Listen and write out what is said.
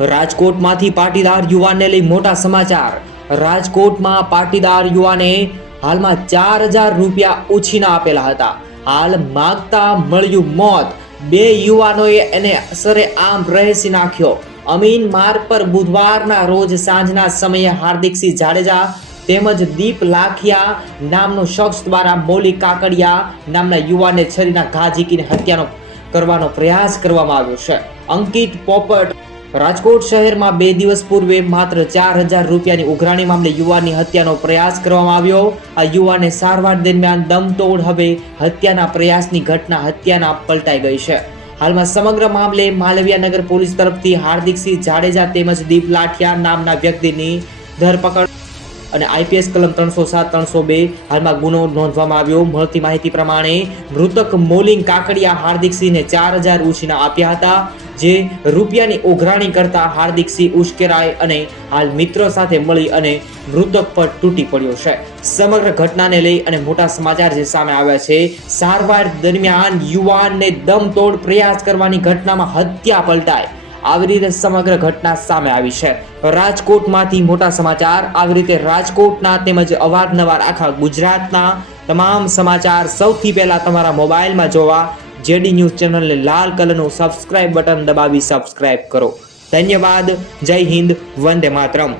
રાજકોટમાંથી પાટીદાર યુવાનને લઈ મોટા સમાચાર। રાજકોટમાં પાટીદાર યુવાને હાલમાં 4000 રૂપિયા ઉછીના આપેલા હતા। હાલ માગતા મળ્યું મોત। બે યુવાનોએ એને સરેઆમ રહેસી નાખ્યો। અમીન માર્ગ પર બુધવારના રોજ સાંજના સમયે હાર્દિકસિંહ જાડેજા તેમજ દીપ લાખિયા નામનો શખ્સ દ્વારા મૌલિક કાકડિયા નામના યુવાનને છરીના ઘા ઝીકીને હત્યાનો કરવાનો પ્રયાસ કરવામાં આવ્યો છે। અંકિત પોપટ રાજકોટ શહેરમાં 2 દિવસ પૂર્વે માત્ર 4000 રૂપિયાની ઉઘરાણી મામલે યુવાનની હત્યાનો પ્રયાસ કરવામાં આવ્યો। આ યુવાને સારવાર દરમિયાન દમતોડ હવે હત્યાના પ્રયાસની ઘટના હત્યાના પલટાઈ ગઈ છે। હાલમાં સમગ્ર મામલે માલવીયાનગર પોલીસ તરફથી હાર્દિકસિંહ જાડેજા તેમજ દીપ લાઠિયા નામના વ્યક્તિની ધરપકડ અને આઈપીએસ કલમ 307-302 હાલમાં ગુનો નોંધવામાં આવ્યો। મળતી માહિતી પ્રમાણે મૃતક મૌલિક કાકડિયા હાર્દિકસિંહને 4000 ઉછીના આપ્યા હતા, જે રૂપિયાની ઉઘરાણી કરતા હાર્દિકસિંહ ઉશ્કેરાય અને હાલ મિત્રો સાથે મળી અને મૃતક પર તૂટી પડ્યો છે। સમગ્ર ઘટનાને લઈ અને મોટા સમાચાર જે સામે આવ્યા છે। સારવાર દરમિયાન યુવાનને દમતોડ પ્રયાસ કરવાની ઘટનામાં હત્યા પલટાય, આવી રીતે સમગ્ર ઘટના સામે આવી છે। રાજકોટમાંથી મોટા સમાચાર। આવી રીતે રાજકોટના તેમજ અવારનવાર આખા ગુજરાતના તમામ સમાચાર સૌથી પહેલા તમારા મોબાઈલમાં જોવા જેડી ન્યૂઝ ચેનલને લાલ કલરનું સબસ્ક્રાઇબ બટન દબાવી સબસ્ક્રાઇબ કરો। ધન્યવાદ। જય હિન્દ, વંદે માતરમ।